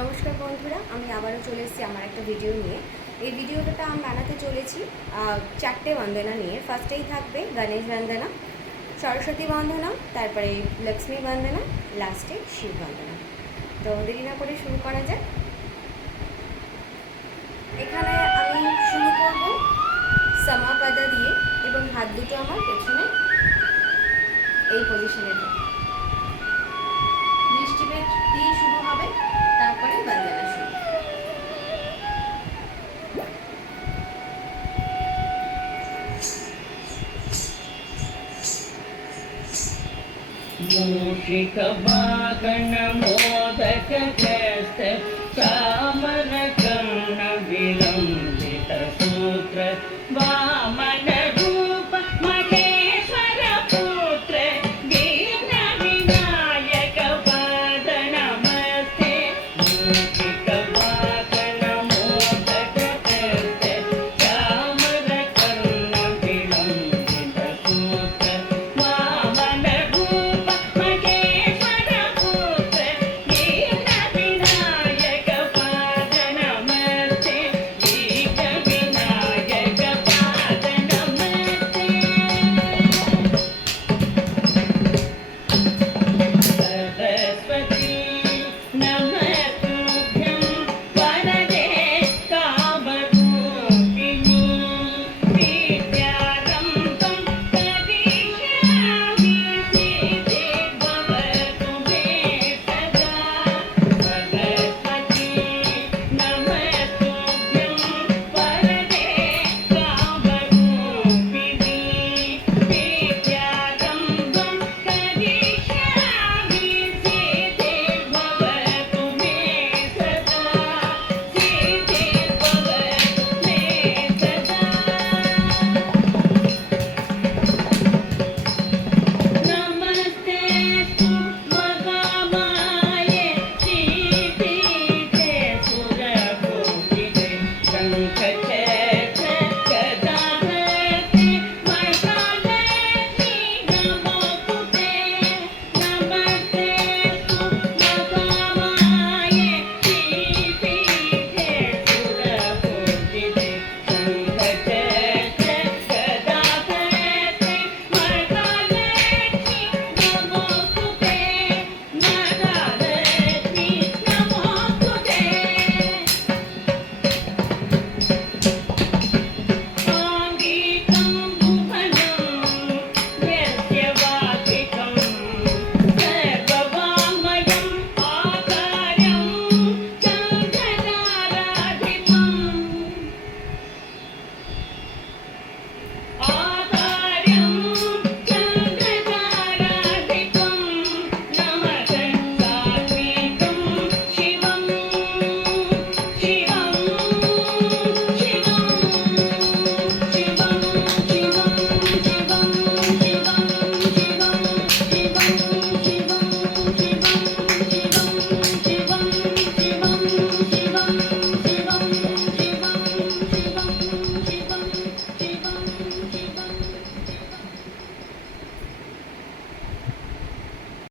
নমস্কার বন্ধুরা, আমি আবারও চলে এসেছি আমার একটা ভিডিও নিয়ে। এই ভিডিওটা আমি বানাতে চলেছি চারটে বন্দনা নিয়ে। ফার্স্টেই থাকবে গণেশ বন্দনা, সরস্বতী বন্দনা, তারপরে লক্ষ্মী বন্দনা, লাস্টে শিব বন্দনা। তো দেরি না করে শুরু করা যাক। এখানে আমি শুরু করব সমাপাদা দিয়ে এবং হাত দুটো আমার পেছনে এই পজিশনে থাকে। দৃষ্টিপেট দিয়ে শুরু হবে, তারপরে বন্দনা শুরু। मूषिकवाहन मोदक